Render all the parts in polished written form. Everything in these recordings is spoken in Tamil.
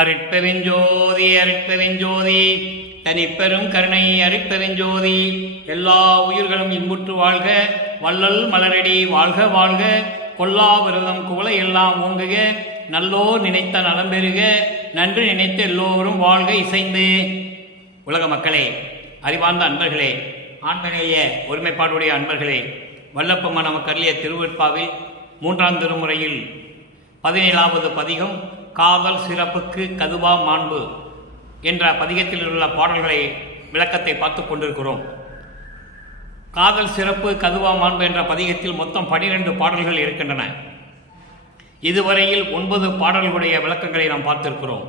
அருட்பெருஞ்சோதி அருட்பெருஞ்சோதி தனிப்பெரும் கருணை அருட்பெருஞ்சோதி. எல்லா உயிர்களும் இன்புற்று வாழ்க, வள்ளல் மலரடி வாழ்க வாழ்க, கொல்லா விரதம் குவளை எல்லாம் ஓங்குக, நல்லோர் நினைத்த நலம் பெறுக, நன்று நினைத்த எல்லோரும் வாழ்க இசைந்து. உலக மக்களே, அறிவார்ந்த அன்பர்களே, ஆண்மநேய ஒருமைப்பாடுடைய அன்பர்களே, வல்லப்பம்மா நமக்கு அருளிய திருவெட்பாவில் 3ஆம் திருமுறையில் 17வது பதிகம் காதல் சிறப்புக்கு கதுவா மாண்பு என்ற பதிகத்தில் உள்ள பாடல்களை விளக்கத்தை பார்த்து கொண்டிருக்கிறோம். காதல் சிறப்பு கதுவா மாண்பு என்ற பதிகத்தில் மொத்தம் 12 பாடல்கள் இருக்கின்றன. இதுவரையில் 9 பாடல்களுடைய விளக்கங்களை நாம் பார்த்திருக்கிறோம்.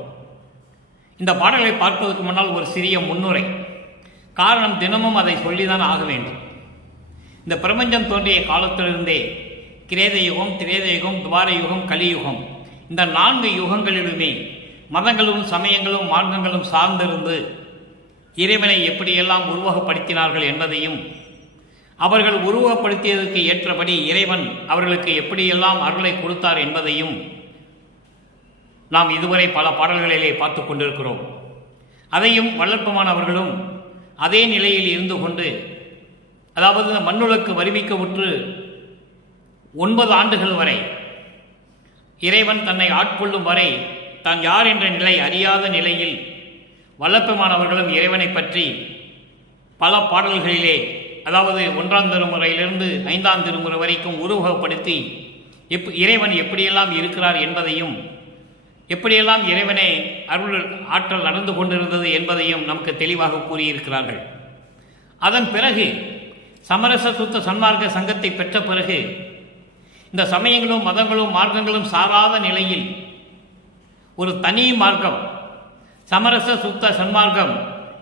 இந்த பாடல்களை பார்ப்பதற்கு முன்னால் ஒரு சிறிய முன்னுரை. காரணம், தினமும் அதை சொல்லிதான் ஆக வேண்டும். இந்த பிரபஞ்சம் தோன்றிய காலத்திலிருந்தே கிரேத யுகம், திரேத யுகம், துவார யுகம், கலியுகம், இந்த 4 யுகங்களிலுமே மதங்களும் சமயங்களும் மார்க்கங்களும் சார்ந்திருந்து இறைவனை எப்படியெல்லாம் உருவகப்படுத்தினார்கள் என்பதையும், அவர்கள் உருவகப்படுத்தியதற்கு ஏற்றபடி இறைவன் அவர்களுக்கு எப்படியெல்லாம் அருளை கொடுத்தார் என்பதையும் நாம் இதுவரை பல பாடல்களிலே பார்த்து கொண்டிருக்கிறோம். அதையும் வல்லற்பமானவர்களும் அதே நிலையில் இருந்து கொண்டு, அதாவது மண்ணுலக்கு வருவிக்க உற்று 9 ஆண்டுகள் வரை இறைவன் தன்னை ஆட்கொள்ளும் வரை தான் யார் என்ற நிலை அறியாத நிலையில் வல்லப்பெருமானவர்களும் இறைவனை பற்றி பல பாடல்களிலே, அதாவது 1ஆம் திருமுறையிலிருந்து 5ஆம் திருமுறை வரைக்கும் உருவகப்படுத்தி இறைவன் எப்படியெல்லாம் இருக்கிறார் என்பதையும், எப்படியெல்லாம் இறைவனை அருள் ஆற்றல் நடந்து கொண்டிருந்தது என்பதையும் நமக்கு தெளிவாக கூறியிருக்கிறார்கள். அதன் பிறகு சமரச சுத்த சன்மார்க்க சங்கத்தை பெற்ற பிறகு இந்த சமயங்களும் மதங்களும் மார்க்கங்களும் சாராத நிலையில் ஒரு தனி மார்க்கம், சமரச சுத்த சன்மார்க்கம்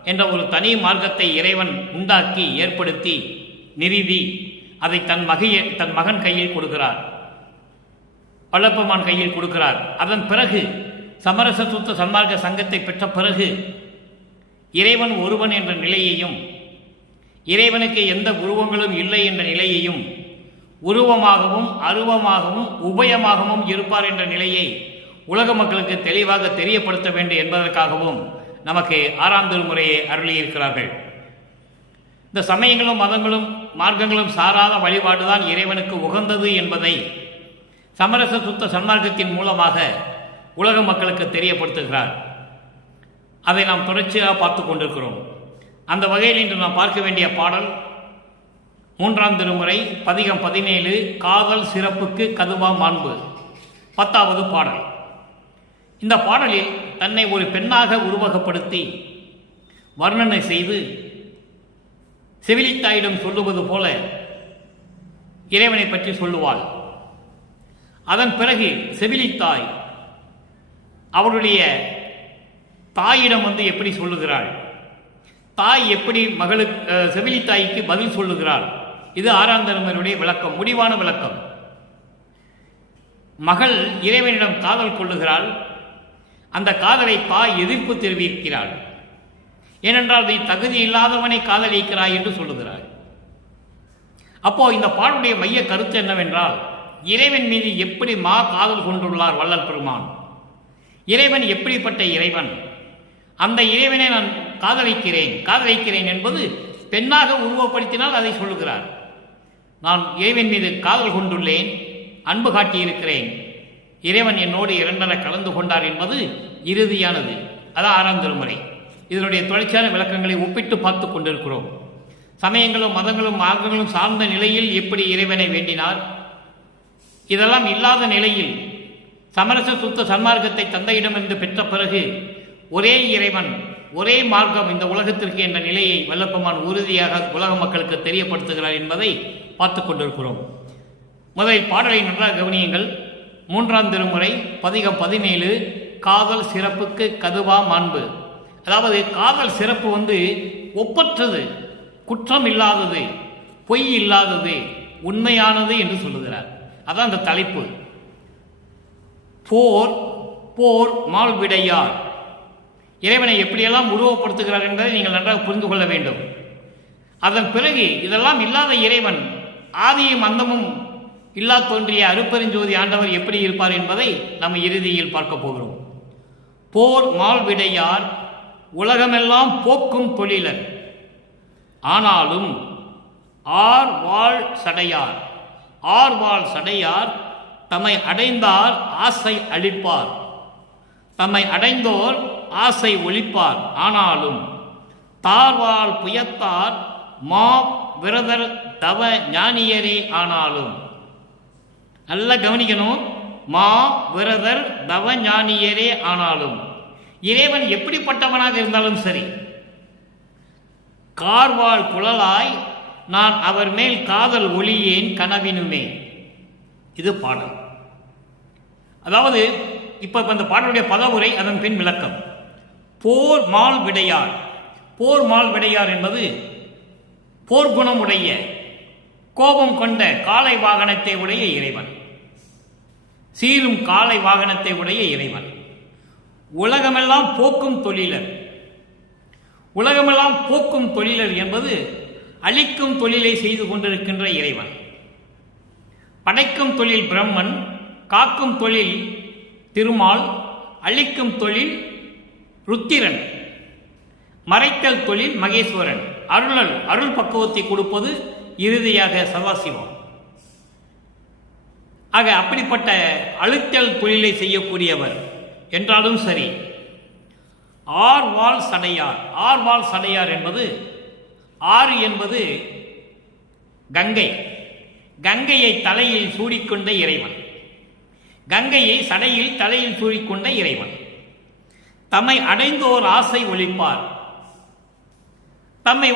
என்ற ஒரு தனி மார்க்கத்தை இறைவன் உண்டாக்கி ஏற்படுத்தி நிறுவி அதை தன் மகன் கையில் கொடுக்கிறார், வல்லப்பெருமான் கையில் கொடுக்கிறார். அதன் பிறகு சமரச சுத்த சன்மார்க்க சங்கத்தை பெற்ற பிறகு இறைவன் ஒருவன் என்ற நிலையையும், இறைவனுக்கு எந்த உருவங்களும் இல்லை என்ற நிலையையும், உருவமாகவும் அருவமாகவும் உபயமாகவும் இருப்பார் என்ற நிலையை உலக மக்களுக்கு தெளிவாக தெரியப்படுத்த வேண்டும் என்பதற்காகவும் நமக்கு 6ஆம் திருமுறையை அருளியிருக்கிறார்கள். இந்த சமயங்களும் மதங்களும் மார்க்கங்களும் சாராத வழிபாடுதான் இறைவனுக்கு உகந்தது என்பதை சமரச சுத்த சன்மார்க்கத்தின் மூலமாக உலக மக்களுக்கு தெரியப்படுத்துகிறார். அதை நாம் தொடர்ச்சியாக பார்த்து கொண்டிருக்கிறோம். அந்த வகையில் இன்று நாம் பார்க்க வேண்டிய பாடல் 3ஆம் திருமுறை பதிகம் 17 காதல் சிறப்புக்கு கதுவா மாண்பு 10வது பாடல். இந்த பாடலில் தன்னை ஒரு பெண்ணாக உருவகப்படுத்தி வர்ணனை செய்து செவிலித்தாயிடம் சொல்லுவது போல இறைவனை பற்றி சொல்லுவாள். அதன் பிறகு செவிலித்தாய் அவருடைய தாயிடம் எப்படி சொல்லுகிறாள், தாய் எப்படி செவிலித்தாய்க்கு பதில் சொல்லுகிறாள். இது 6ஆம் திருமுறையுடைய விளக்கம், முடிவான விளக்கம். மகள் இறைவனிடம் காதல் கொள்ளுகிறாள். அந்த காதலை தாய் எதிர்ப்பு தெரிவிக்கிறாள். ஏனென்றால் நீ தகுதி இல்லாதவனை காதலிக்கிறாய் என்று சொல்லுகிறாள். அப்போ இந்த பாடலுடைய மைய கருத்து என்னவென்றால், இறைவன் மீது எப்படி காதல் கொண்டுள்ளார் வள்ளல் பெருமான். இறைவன் எப்படிப்பட்ட இறைவன், அந்த இறைவனை நான் காதலிக்கிறேன் என்பது பெண்ணாக உருவப்படுத்தினால் அதை சொல்லுகிறார். நான் இறைவன் மீது காதல் கொண்டுள்ளேன், அன்பு காட்டியிருக்கிறேன், இறைவன் என்னோடு 2 கலந்து கொண்டார் என்பது இறுதியானது. அதான் 6ஆம் திருமுறை. இதனுடைய தொடர்ச்சியான விளக்கங்களை ஒப்பிட்டு பார்த்து கொண்டிருக்கிறோம். சமயங்களும் மதங்களும் மார்க்கங்களும் சார்ந்த நிலையில் எப்படி இறைவனை வேண்டினார், இதெல்லாம் இல்லாத நிலையில் சமரச சுத்த சன்மார்க்கத்தை தந்தையிடமிருந்து பெற்ற பிறகு ஒரே இறைவன் ஒரே மார்க்கம் இந்த உலகத்திற்கு என்ற நிலையை வல்லப்பெருமான் உறுதியாக உலக மக்களுக்கு தெரியப்படுத்துகிறார் என்பதை பார்த்து கொண்டிருக்கிறோம். முதலில் பாடலை நன்றாக கவனியுங்கள். 3ஆம் திருமுறை பதிகம் 17 காதல் சிறப்புக்கு கதுவா மாண்பு. அதாவது காதல் சிறப்பு ஒப்பற்றது, குற்றம் இல்லாதது, பொய் இல்லாதது, உண்மையானது என்று சொல்லுகிறார். அதான் அந்த தலைப்பு. போர் போர் மால்விடையார் இறைவனை எப்படியெல்லாம் உருவப்படுத்துகிறார் என்பதை நீங்கள் நன்றாக புரிந்து கொள்ள வேண்டும். அதன் பிறகு இதெல்லாம் இல்லாத இறைவன் ஆதியும் அந்தமும் இல்லா தோன்றிய அருப்பெருஞ்சோதி ஆண்டவர் எப்படி இருப்பார் என்பதை நம்ம இறுதியில் பார்க்க போகிறோம். போர் மால்விடையார் உலகமெல்லாம் போக்கும் தொழிலர். ஆனாலும் ஆர்வாள் சடையார், ஆர்வாள் சடையார் தம்மை அடைந்தார் ஆசை அளிப்பார், தம்மை அடைந்தோர் ஆசை ஒழிப்பார். ஆனாலும் தார்வாள் புயத்தார் மா விரதர் தவ ஞானியரே. ஆனாலும் நல்லா கவனிக்கணும், மா விரதர் தவ ஞானியரே. ஆனாலும் இறைவன் எப்படிப்பட்டவனாக இருந்தாலும் சரி, கார்வாள் குழலாய் நான் அவர் மேல் காதல் ஒளியேன் கனவினுமே. இது பாடல். அதாவது இப்ப இந்த பாடலுடைய பதவுரை, அதன் பின் விளக்கம். போர் மால் விடையார். போர் மால் விடையார் என்பது போர்க்குணம் உடைய, கோபம் கொண்ட காளை வாகனத்தை உடைய இறைவன், சீரும் காளை வாகனத்தை உடைய இறைவன். உலகமெல்லாம் போக்கும் தொழிலர். உலகமெல்லாம் போக்கும் தொழிலர் என்பது அழிக்கும் தொழிலை செய்து கொண்டிருக்கின்ற இறைவன். படைக்கும் தொழில் பிரம்மன், காக்கும் தொழில் திருமால், அழிக்கும் தொழில் ருத்திரன், மறைத்தல் தொழில் மகேஸ்வரன், அருள் பக்குவத்தை கொடுப்பது இறுதியாக சதாசிவம். ஆக அப்படிப்பட்ட அழுத்தல் தொழிலை செய்யக்கூடியவர் என்றாலும் சரி. ஆர்வாள் சடையார். ஆர்வாள் சடையார் என்பது, ஆறு என்பது கங்கை, கங்கையை தலையில் சூடிக்கொண்ட இறைவன், கங்கையை சடையில் தலையில் சூடிக்கொண்ட இறைவன். தம்மை அடைந்தோர் ஆசை ஒழிப்பார். தம்மை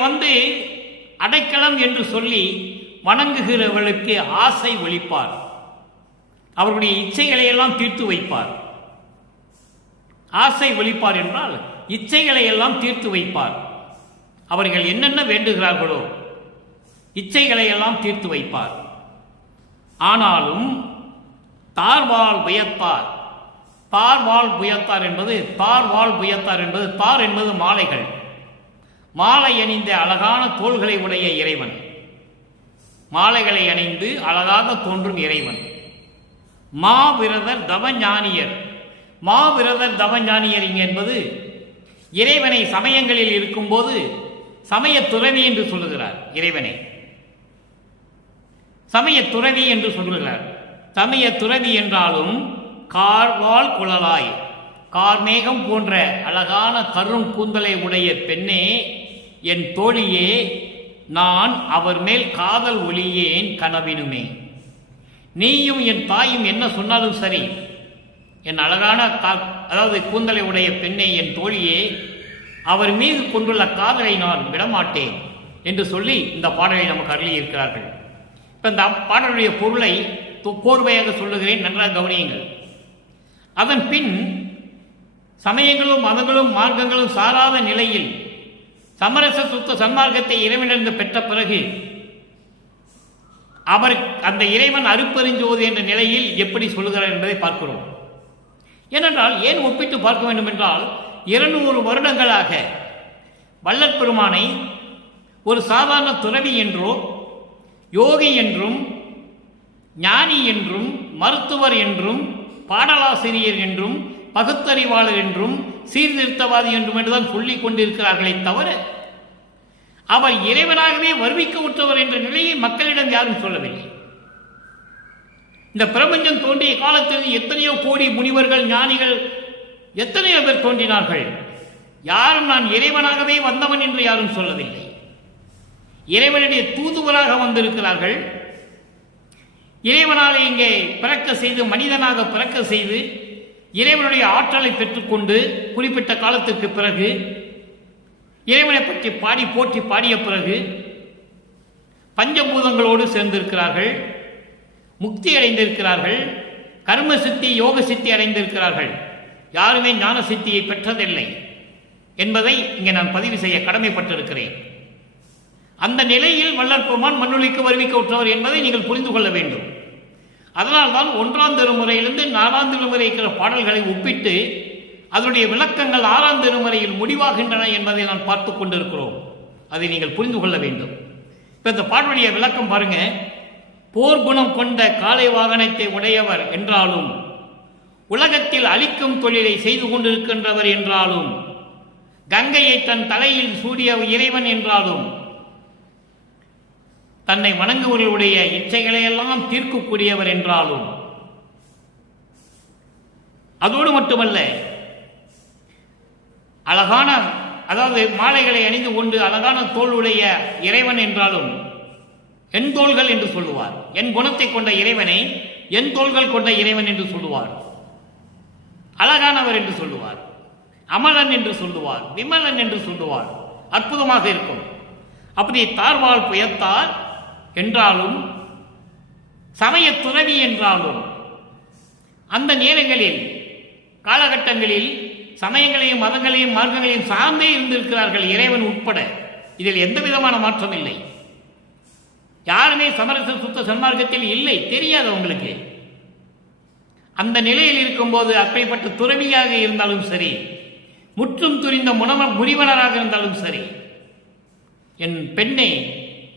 அடைக்கலம் என்று சொல்லி வணங்குகிறவர்களுக்கு ஆசை ஒழிப்பார். அவருடைய இச்சைகளை எல்லாம் தீர்த்து வைப்பார். ஆசை ஒழிப்பார் என்றால் இச்சைகளை எல்லாம் தீர்த்து வைப்பார். அவர்கள் என்னென்ன வேண்டுகிறார்களோ இச்சைகளை எல்லாம் தீர்த்து வைப்பார். ஆனாலும் தார்வாள் புயத்தார். தார்வாள் புயத்தார் என்பது, தார்வாள் புயத்தார் என்பது, தார் என்பது மாலைகள், மாலை அணிந்த அழகான தோள்களை உடைய இறைவன், மாலைகளை அணிந்து அழகாக தோன்றும் இறைவன். மாவிரதர் தவஞானியர். மாவிரதர் தவஞானியர் என்பது இறைவனை சமயங்களில் இருக்கும்போது சமய துறவி என்று சொல்லுகிறார். இறைவனை சமய துறவி என்று சொல்லுகிறார். சமய துறவி என்றாலும் கார்வாள் குழலாய், கார்மேகம் போன்ற அழகான கரும் கூந்தலை உடைய பெண்ணே, என் தோழியே, நான் அவர் மேல் காதல் ஒளியேன் கனவினுமே. நீயும் என் தாயும் என்ன சொன்னாலும் சரி, என் அழகான அதாவது கூந்தலை உடைய பெண்ணே, என் தோழியே, அவர் மீது கொண்டுள்ள காதலை நான் விடமாட்டேன் என்று சொல்லி இந்த பாடலை நமக்கு அருளியிருக்கிறார்கள். இப்போ இந்த பாடலுடைய பொருளை கோர்வையாக சொல்லுகிறேன், நன்றாக கவனியுங்கள். அதன் பின் சமயங்களும் மதங்களும் மார்க்கங்களும் சாராத நிலையில் சமரச சுத்த சன்மார்க்கத்தை இறைவனிலிருந்து பெற்ற பிறகு அவர் அந்த இறைவன் அருப்பெருஞ்சோதி என்ற நிலையில் எப்படி சொல்லுகிறார் என்பதை பார்க்கிறோம். ஏனென்றால் ஏன் ஒப்பிட்டு பார்க்க வேண்டும் என்றால், 200 வருடங்களாக வள்ளற் பெருமானை ஒரு சாதாரண துறவி என்றோ, யோகி என்றும், ஞானி என்றும், மருத்துவர் என்றும், பாடலாசிரியர் என்றும், பகுத்தறிவாளர் என்றும், சீர்திருத்தவாதி என்றும் என்றுதான் சொல்லிக் கொண்டிருக்கிறார்களே தவிர, அவர் இறைவனாகவே வருவிக்க உற்றவர் என்ற நிலையை மக்களிடம் யாரும் சொல்லவில்லை. இந்த பிரபஞ்சம் தோன்றிய காலத்தில் எத்தனையோ கோடி முனிவர்கள், ஞானிகள், எத்தனையோ பேர் தோன்றினார்கள். யாரும் நான் இறைவனாகவே வந்தவன் என்று யாரும் சொல்லவில்லை. இறைவனுடைய தூதுவராக வந்திருக்கிறார்கள். இறைவனாலே இங்கே பிறக்க செய்து, மனிதனாக பிறக்க செய்து, இறைவனுடைய ஆற்றலை பெற்றுக்கொண்டு குறிப்பிட்ட காலத்திற்கு பிறகு இறைவனை பற்றி பாடி போற்றி பாடிய பிறகு பஞ்சபூதங்களோடு சேர்ந்திருக்கிறார்கள், முக்தி அடைந்திருக்கிறார்கள், கர்ம சித்தி, யோக சித்தி அடைந்திருக்கிறார்கள். யாருமே ஞான சித்தியை பெற்றதில்லை என்பதை இங்கே நான் பதிவு செய்ய கடமைப்பட்டிருக்கிறேன். அந்த நிலையில் வள்ளற் பெருமான் மண்ணுளிக்கு வருவிக்க உற்றவர் என்பதை நீங்கள் புரிந்து கொள்ள வேண்டும். அதனால்தான் 1ஆம் திருமுறையிலிருந்து 4ஆம் திருமுறை இருக்கிற பாடல்களை ஒப்பிட்டு அதனுடைய விளக்கங்கள் 6ஆம் திருமுறையில் முடிவாகின்றன என்பதை நான் பார்த்து கொண்டிருக்கிறோம். அதை நீங்கள் புரிந்து கொள்ள வேண்டும். இப்போ இந்த பாடலுடைய விளக்கம் பாருங்க. போர்க்குணம் கொண்ட காளை வாகனத்தை உடையவர் என்றாலும் உலகத்தில் அழிக்கும் தொழிலை செய்து கொண்டிருக்கின்றவர் என்றாலும், கங்கையை தன் தலையில் சூடிய இறைவன் என்றாலும், தன்னை வணங்குவர்களுடைய இச்சைகளையெல்லாம் தீர்க்கக்கூடியவர் என்றாலும், அதோடு மட்டுமல்ல, அழகான அதாவது மாலைகளை அணிந்து கொண்டு அழகான தோளுடைய இறைவன் என்றாலும் என் தோள்கள் என்று சொல்லுவார். என் குணத்தை கொண்ட இறைவனை என் தோள்கள் கொண்ட இறைவன் என்று சொல்லுவார். அழகானவர் என்று சொல்லுவார், அமலன் என்று சொல்லுவார், விமலன் என்று சொல்லுவார். அற்புதமாக இருக்கும். அப்படி தார்வாள் புயத்தார் என்றாலும், சமய துறவி என்றாலும், அந்த நேரங்களில் காலகட்டங்களில் சமயங்களையும் மதங்களையும் மார்க்கங்களையும் சார்ந்தே இருந்திருக்கிறார்கள், இறைவன் உட்பட. இதில் எந்த விதமான மாற்றம் இல்லை. யாருமே சமரச சுத்த சன்மார்க்கத்தில் இல்லை, தெரியாது அவங்களுக்கு. அந்த நிலையில் இருக்கும்போது அப்படிப்பட்ட துறவியாக இருந்தாலும் சரி, முற்றும் துரிந்த முனிவனராக இருந்தாலும் சரி, என் பெண்ணை,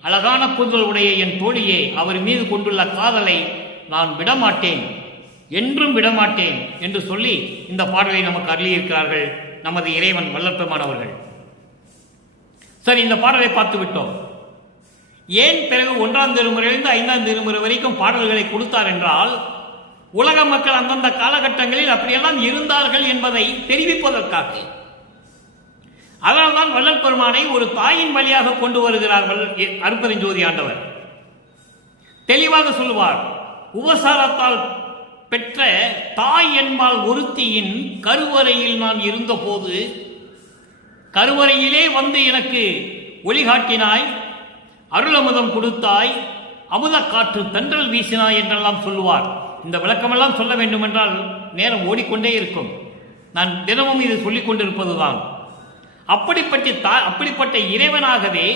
அழகான கூந்தல் உடைய என் தோழியே, அவர் மீது கொண்டுள்ள காதலை நான் விடமாட்டேன், என்றும் விடமாட்டேன் என்று சொல்லி இந்த பாடலை நமக்கு அருளியிருக்கிறார்கள் நமது இறைவன் வல்லற்பமானவர்கள். சரி, இந்த பாடலை பார்த்து விட்டோம். ஏன் பிறகு 1ஆம் திருமுறையிலிருந்து 5ஆம் திருமுறை வரைக்கும் பாடல்களை கொடுத்தார் என்றால், உலக மக்கள் அந்தந்த காலகட்டங்களில் அப்படியெல்லாம் இருந்தார்கள் என்பதை தெரிவிப்பதற்காக. அதனால்தான் வள்ளல் பெருமானை ஒரு தாயின் வழியாக கொண்டு வருகிறார் அருட்பெருஞ்சோதி ஆண்டவர். தெளிவாக சொல்லுவார், உபசாரத்தால் பெற்ற தாய் என்பால் ஒருத்தியின் கருவறையில் நான் இருந்தபோது கருவறையிலே வந்து எனக்கு ஒளிகாட்டினாய், அருளமுதம் கொடுத்தாய், அமுத காற்று தென்றல் வீசினாய் என்றெல்லாம் சொல்லுவார். இந்த விளக்கமெல்லாம் சொல்ல வேண்டும் என்றால் நேரம் ஓடிக்கொண்டே இருக்கும். நான் தினமும் இது சொல்லிக் கொண்டிருப்பதுதான். அப்படிப்பட்ட இறைவனாகவே,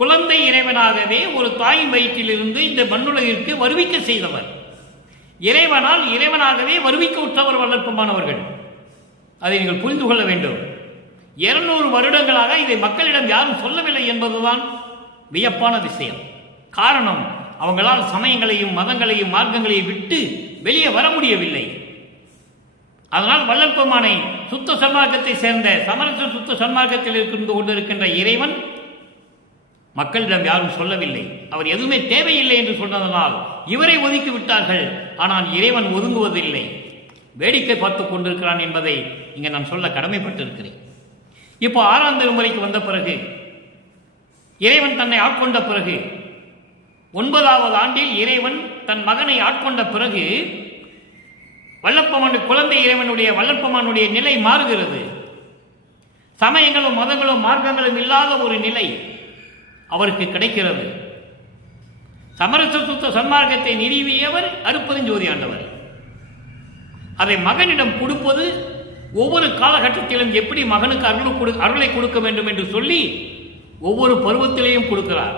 குழந்தை இறைவனாகவே ஒரு தாயின் வயிற்றிலிருந்து இந்த மண்ணுலகிற்கு வருவிக்க செய்தவர். இறைவனால் இறைவனாகவே வருவிக்க உற்றவர் வல்லற்பமானவர்கள். அதை நீங்கள் புரிந்து கொள்ள வேண்டும். 200 வருடங்களாக இதை மக்களிடம் யாரும் சொல்லவில்லை என்பதுதான் வியப்பான விஷயம். காரணம், அவங்களால் சமயங்களையும் மதங்களையும் மார்க்கங்களையும் விட்டு வெளியே வர முடியவில்லை. அதனால் வள்ளல் பெருமானை சுத்த சன்மார்க்கத்தை சேர்ந்த சமரச சுத்த சன்மார்க்கத்தில் இருந்து கொண்டிருக்கின்ற இறைவன் மக்களிடம் யாரும் சொல்லவில்லை. அவர் எதுவுமே தேவையில்லை என்று சொன்னதனால் இவரை ஒதுக்கி விட்டார்கள். ஆனால் இறைவன் ஒதுங்குவதில்லை, வேடிக்கை பார்த்து கொண்டிருக்கிறான் என்பதை இங்கே நான் சொல்ல கடமைப்பட்டிருக்கிறேன். இப்போ 6ஆம் திருமுறைக்கு வந்த பிறகு, இறைவன் தன்னை ஆட்கொண்ட பிறகு, 9வது ஆண்டில் இறைவன் தன் மகனை ஆட்கொண்ட பிறகு, வல்லற்பமான் குழந்தை இறைவனுடைய வல்லற்பமானுடைய நிலை மாறுகிறது. சமயங்களும் மதங்களும் மார்க்கங்களும் இல்லாத ஒரு நிலை அவருக்கு கிடைக்கிறது. சமரச சுத்த சன்மார்க்கத்தை நிறுவியவர் அருட்பெருஞ்சோதி ஆண்டவர். அதை மகனிடம் கொடுப்பது ஒவ்வொரு காலகட்டத்திலும் எப்படி மகனுக்கு அருளை கொடுக்க வேண்டும் என்று சொல்லி ஒவ்வொரு பருவத்திலேயும் கொடுக்கிறார்.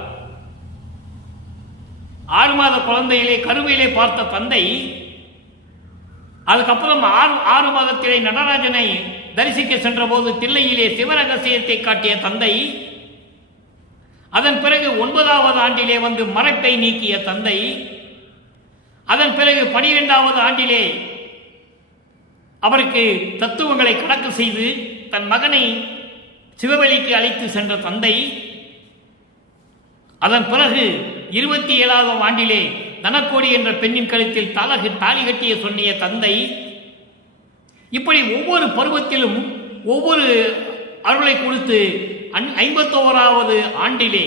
6 மாத குழந்தையிலே கருவையிலே பார்த்த தந்தை, அதுக்கப்புறம் 6 மாதத்திலே நடராஜனை தரிசிக்க சென்ற போது தில்லையிலே சிவரகசியத்தை காட்டிய தந்தை, அதன் பிறகு 9வது ஆண்டிலே வந்து மறைப்பை நீக்கிய தந்தை, அதன் பிறகு 12வது ஆண்டிலே அவருக்கு தத்துவங்களை கணக்கு செய்து தன் மகனை சிவவெளிக்கு அழைத்து சென்ற தந்தை, அதன் பிறகு 27வது ஆண்டிலே தனக்கோடி என்ற பெண்ணின் கழுத்தில் தாலி கட்டிய சொன்னிய தந்தை, இப்படி ஒவ்வொரு பருவத்திலும் ஒவ்வொரு அருளை கொடுத்து 51வது ஆண்டிலே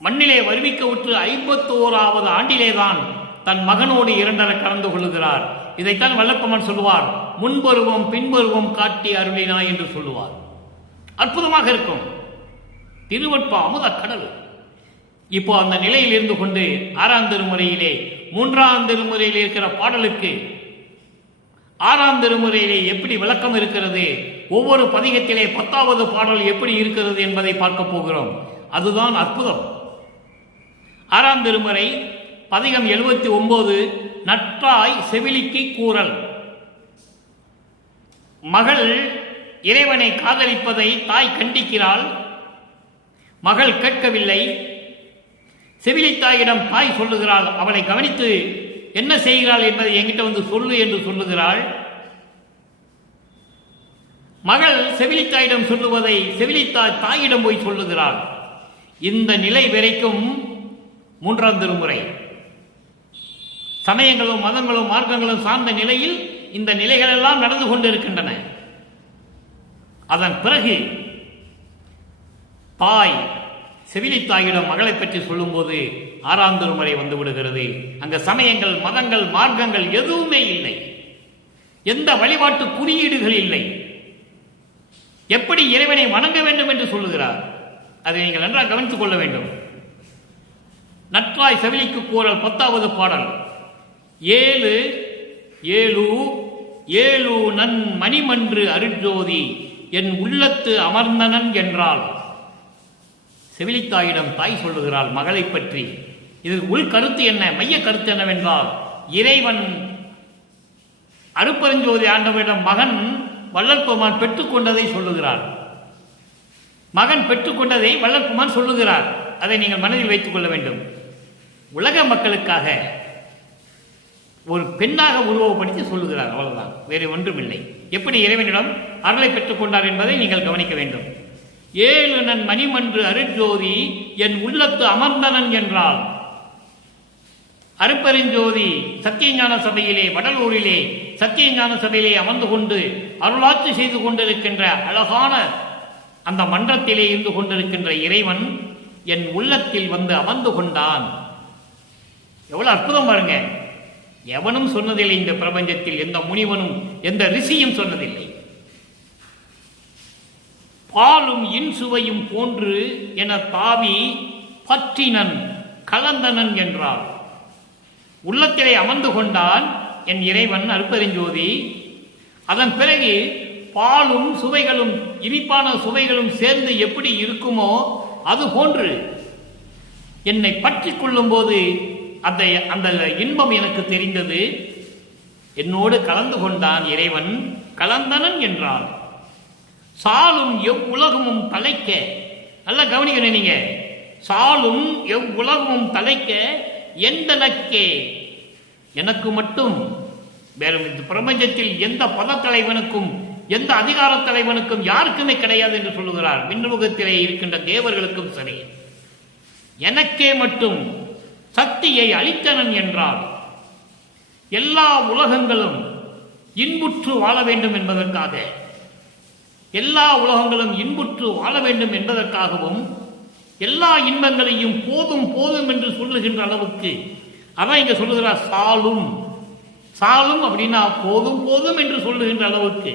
மண்ணிலே வருவிக்க உற்று 51வது ஆண்டிலே தான் தன் மகனோடு 2 கலந்து கொள்ளுகிறார். இதைத்தான் வல்லற்பமான் சொல்லுவார், முன்பருவம் பின்பருவம் காட்டி அருளினாய் என்று சொல்லுவார். அற்புதமாக இருக்கும். திருவட்பா அமுத கடல். இப்போ அந்த நிலையில் இருந்து கொண்டு 6ஆம் திருமுறையிலே 3ஆம் திருமுறையில் இருக்கிற பாடலுக்கு 6ஆம் திருமுறையிலே எப்படி விளக்கம் இருக்கிறது, ஒவ்வொரு பதிகத்திலே 10வது பாடல் எப்படி இருக்கிறது என்பதை பார்க்க போகிறோம். அதுதான் அற்புதம். 6ஆம் திருமுறை பதிகம் 79, நற்றாய் செவிலிக்கு கூறல். மகள் இறைவனை காதலிப்பதை தாய் கண்டிக்கிறாள். மகள் கேட்கவில்லை. செவிலித்தாயிடம் தாய் சொல்லுகிறாள், அவளை கவனித்து என்ன செய்கிறாள் என்பதை என்கிட்ட வந்து சொல்லு என்று சொல்லுகிறாள். மகள் செவிலித்தாயிடம் சொல்லுவதை செவிலித்தாய் தாயிடம் போய் சொல்லுகிறாள். இந்த நிலை வரைக்கும் மூன்றாம் திருமுறை சமயங்களும் மதங்களும் மார்க்கங்களும் சார்ந்த நிலையில் இந்த நிலைகள் எல்லாம் நடந்து கொண்டிருக்கின்றன. அதன் பிறகு தாய் செவிலித்தாயிடம் மகளை பற்றி சொல்லும்போது ஆறாம் திருமுறை வந்து விடுகிறது. அங்க சமயங்கள் மதங்கள் மார்க்கங்கள் எதுவுமே இல்லை, எந்த வழிபாட்டு குறியீடுகள் இல்லை. எப்படி இறைவனை வணங்க வேண்டும் என்று சொல்லுகிறார், அதை நீங்கள் நன்றாக கவனித்துக் கொள்ள வேண்டும். நற்றாய் செவிலிக்கு கூறல் 10வது பாடல். ஏழு ஏழு ஏழு நன் மணிமன்று அருட்ஜோதி என் உள்ளத்து அமர்ந்தனன் என்றால் செவிலித்தாயிடம் தாய் சொல்லுகிறாள் மகளை பற்றி. இது உள் கருத்து என்ன, மைய கருத்து என்னவென்றால், இறைவன் அருட்பெருஞ்சோதி ஆண்டவரிடம் மகன் வள்ளற்பெருமான் பெற்றுக்கொண்டதை சொல்லுகிறார். மகன் பெற்றுக்கொண்டதை வள்ளற்பெருமான் சொல்லுகிறார். அதை நீங்கள் மனதில் வைத்துக் கொள்ள வேண்டும். உலக மக்களுக்காக ஒரு பெண்ணாக உருவப்படுத்தி சொல்லுகிறார், அவ்வளவுதான், வேறு ஒன்றுமில்லை. எப்படி இறைவனிடம் அருளை பெற்றுக் கொண்டார் என்பதை நீங்கள் கவனிக்க வேண்டும். ஏழு நன் மணிமன்று அருட்ஜோதி என் உள்ளத்து அமர்ந்தனன் என்றால் அருட்பெருஞ்சோதி சத்தியஞான சபையிலே வடலூரிலே சத்தியஞான சபையிலே அமர்ந்து கொண்டு அருளாட்சி செய்து கொண்டிருக்கின்ற அழகான அந்த மன்றத்திலே இருந்து கொண்டிருக்கின்ற இறைவன் என் உள்ளத்தில் வந்து அமர்ந்து கொண்டான். எவ்வளவு அற்புதம் பாருங்க. எவனும் சொன்னதில்லை இந்த பிரபஞ்சத்தில், எந்த முனிவனும் எந்த ரிஷியும் சொன்னதில்லை. பாலும் இன்சுவையும் போன்று என தாவி பற்றினன் கலந்தனன் என்றார். உள்ளத்திலே அமர்ந்து கொண்டான் என் இறைவன் அருட்பெருஞ்சோதி. அதன் பிறகு பாலும் சுவைகளும் இனிப்பான சுவைகளும் சேர்ந்து எப்படி இருக்குமோ அது போன்று என்னை பற்றி கொள்ளும் போது அந்த இன்பம் எனக்கு தெரிந்தது. என்னோடு கலந்து கொண்டான் இறைவன், கலந்தனன் என்றான். சாலும் எவ்வுலகமும் தலைக்க, நல்லா கவனிக்கணும் நீங்க, சாலும் எவ்வுலகமும் தலைக்க எந்தனக்கே, எனக்கு மட்டும், வேற இந்த பிரபஞ்சத்தில் எந்த பத தலைவனுக்கும் எந்த அதிகார தலைவனுக்கும் யாருக்குமே கிடையாது என்று சொல்லுகிறார். விண்ணுலகத்திலே இருக்கின்ற தேவர்களுக்கும் சரி, எனக்கே மட்டும் சக்தியை அளித்தனன் என்றால் எல்லா உலகங்களும் இன்புற்று வாழ வேண்டும் என்பதற்காக, எல்லா உலகங்களும் இன்புற்று வாழ வேண்டும் என்பதற்காகவும் எல்லா இன்பங்களையும் போதும் போதும் என்று சொல்லுகின்ற அளவுக்கு, அதான் இங்க சொல்லுகிறார் சாலும். சாலும் அப்படின்னா போதும் போதும் என்று சொல்லுகின்ற அளவுக்கு,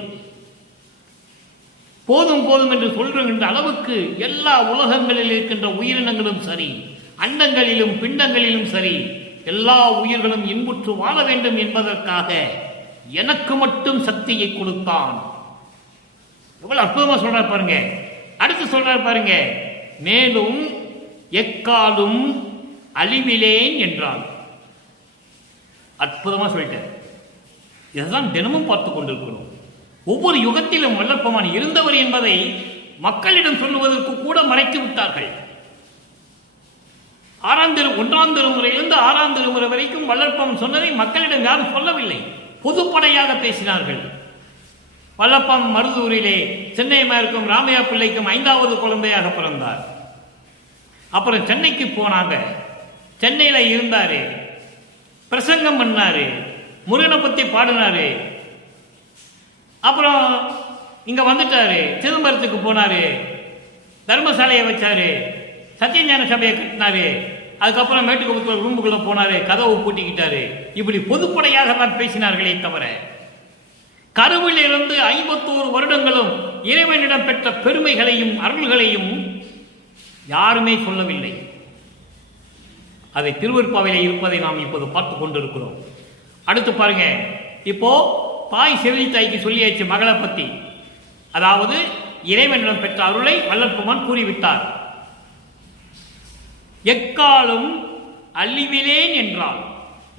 போதும் போதும் என்று சொல்லுகின்ற அளவுக்கு எல்லா உலகங்களில் இருக்கின்ற உயிரினங்களும் சரி, அண்டங்களிலும் பிண்டங்களிலும் சரி, எல்லா உயிர்களும் இன்புற்று வாழ வேண்டும் என்பதற்காக எனக்கு மட்டும் சக்தியை கொடுத்தான். எவ்வளவு அற்புதமா சொல்றார் பாருங்க. அடுத்து சொல்றார் பாருங்க, மேலும் எக்காலும் அழிவிலேன் என்றான். அற்புதமா சொல்லிட்டார். இதெல்லாம் தினமும் பார்த்து கொண்டிருக்கிறோம். ஒவ்வொரு யுகத்திலும் வல்லற்பெருமான் இருந்தவர் என்பதை மக்களிடம் சொல்லுவதற்கு கூட மறைத்து விட்டார்கள். 1ஆம் திருமுறையிலிருந்து 6ஆம் திருமுறை வரைக்கும் வல்லற்பெருமான் சொன்னதை மக்களிடம் யாரும் சொல்லவில்லை, பொதுப்படையாக பேசினார்கள். வல்லப்பம் மருதூரிலே சென்னை இருக்கும் ராமையா பிள்ளைக்கும் 5வது குழந்தையாக பிறந்தார். அப்புறம் சென்னைக்கு போனாங்க, சென்னையில இருந்தாரு, பிரசங்கம் பண்ணாரு, முருகனை பத்தி பாடினாரு. அப்புறம் இங்க வந்துட்டாரு, சிதம்பரத்துக்கு போனாரு, தர்மசாலையை வச்சாரு, சத்தியஞான சபையை கட்டினாரு. அதுக்கப்புறம் மேட்டுக்குளத்தூர் ரூமுக்குள்ள போனாரு, கதவு பூட்டிக்கிட்டாரு. இப்படி பொதுப்படையாக தான் பேசினார்களே தவிர கருவில் இருந்து 51 வருடங்களும் இறைவனிடம் பெற்ற பெருமைகளையும் அருள்களையும் யாருமே சொல்லவில்லை. அதை திருவருட்பாவிலே இருப்பதை நாம் இப்போது பார்த்துக் கொண்டிருக்கிறோம். அடுத்து பாருங்க, இப்போ தாய் செவிலித்தாய்க்கு சொல்லியாச்சு மகளை பத்தி. அதாவது இறைவனிடம் பெற்ற அருளை வல்லற்பெருமான் கூறிவிட்டார். எக்காலும் அழிவிலேன் என்றால்,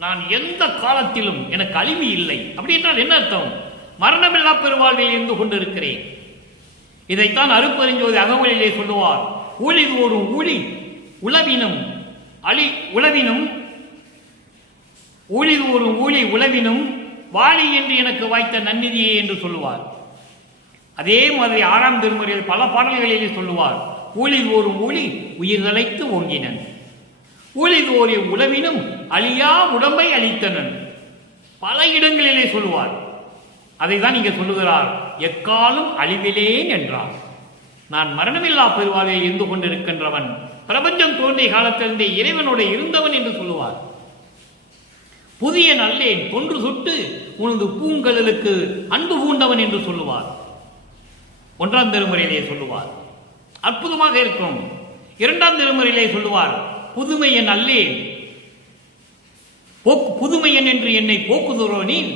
நான் எந்த காலத்திலும் எனக்கு அழிவு இல்லை. அப்படி என்றால் என்ன அர்த்தம்? மரணமில்லா பெருவாழ்வில் இருந்து கொண்டிருக்கிறேன். இதைத்தான் அருட்பெருஞ்சோதி அகவலிலே சொல்லுவார். ஊழிது ஒரு ஊழி உளவினும் ஊழில் ஒரு ஊழி உளவினும் வாழி என்று எனக்கு வாய்த்த நன்னிதியே என்று சொல்லுவார். அதே மாதிரி 6ஆம் திருமுறையில் பல பாடல்களிலே சொல்லுவார், ஊழில் ஒரு ஊழி உயிர் தலைத்து ஓங்கினன், ஊழில் ஒரு உளவினும் அழியா உடம்பை அளித்தனன். பல இடங்களிலே சொல்லுவார். அதைதான் இங்கே சொல்லுகிறார், எக்காலும் அழிவிலேன் என்றார். நான் மரணமில்லா பெருவாழ்வில் இருந்து கொண்டிருக்கின்றவன், பிரபஞ்சம் தோன்றிய காலத்திலிருந்தே இறைவனோடு இருந்தவன் என்று சொல்லுவார். புதிய நல்லேன் தொன்று சுட்டு உனது பூங்கடலுக்கு அன்பு பூண்டவன் என்று சொல்லுவார். 1ஆம் திருமுறையிலே சொல்லுவார். அற்புதமாக இருக்கும். 2ஆம் திருமுறையிலே சொல்லுவார், புதுமையன் அல்லேன், புதுமையன் என்று என்னை போக்குதுரோனில்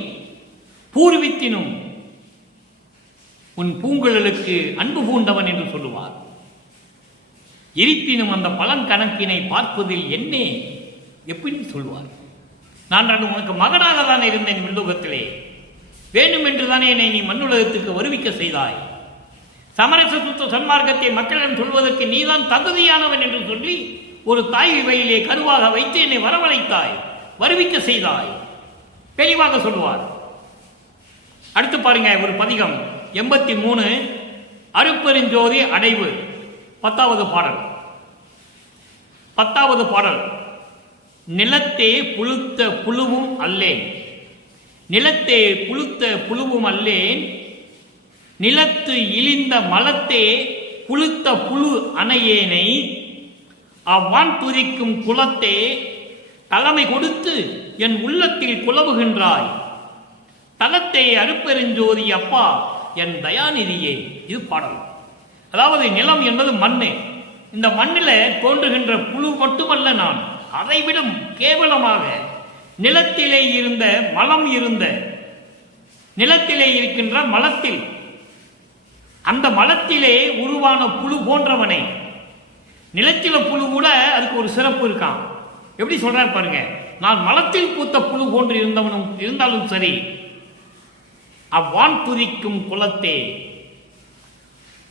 பூர்வித்தினும் உன் பூங்குழலுக்கு அன்பு பூண்டவன் என்று சொல்லுவார். இருப்பினும் அந்த பலன் கணக்கினை பார்ப்பதில் என்னே எப்படி சொல்வார்? நான் உனக்கு மகனாக தானே இருந்தேன் விண்ணுலகத்திலே, வேண்டும் என்றுதானே என்னை நீ மண்ணுலகத்துக்கு வருவிக்க செய்தாய். சமரச சுத்த சன்மார்க்கத்தை மக்களிடம் சொல்வதற்கு நீதான் தகுதியானவன் என்று சொல்லி ஒரு தாய் வயிலே கருவாக வைத்து என்னை வரவழைத்தாய், வருவிக்க செய்தாய். தெளிவாக சொல்லுவார். அடுத்து பாருங்க, ஒரு பதிகம் 83 அருப்பெருஞ்சோதி அடைவு 10வது பாடல். 10வது பாடல். நிலத்தே புழுத்த புழுவும் அல்லேன், நிலத்தே புழுத்த புழுவும் அல்லேன், நிலத்து இழிந்த மலத்தே புழுத்த புழு அணையேனை, அவ்வான் துதிக்கும் குலத்தே தலைமை கொடுத்து என் உள்ளத்தில் குலவுகின்றாய், தலத்தை அருப்பெருஞ்சோதி அப்பா என் தயாநிதியே. இது பாடல். அதாவது நிலம் என்பது மண்ணு. இந்த மண்ணில தோன்றுகின்ற புழு மட்டுமல்ல நான், அதைவிட கேவலமாக நிலத்திலே இருந்த மலம் இருந்த, நிலத்திலே இருக்கின்ற மலத்தில், அந்த மலத்திலே உருவான புழு போன்றவனை. நிலத்தில புழு கூட அதுக்கு ஒரு சிறப்பு இருக்கான். எப்படி சொல்றார் பாருங்க, நான் மலத்தில் பூத்த புழு போன்று இருந்தவனும் இருந்தாலும் சரி, அவ்வான் துதிக்கும் குலத்தே,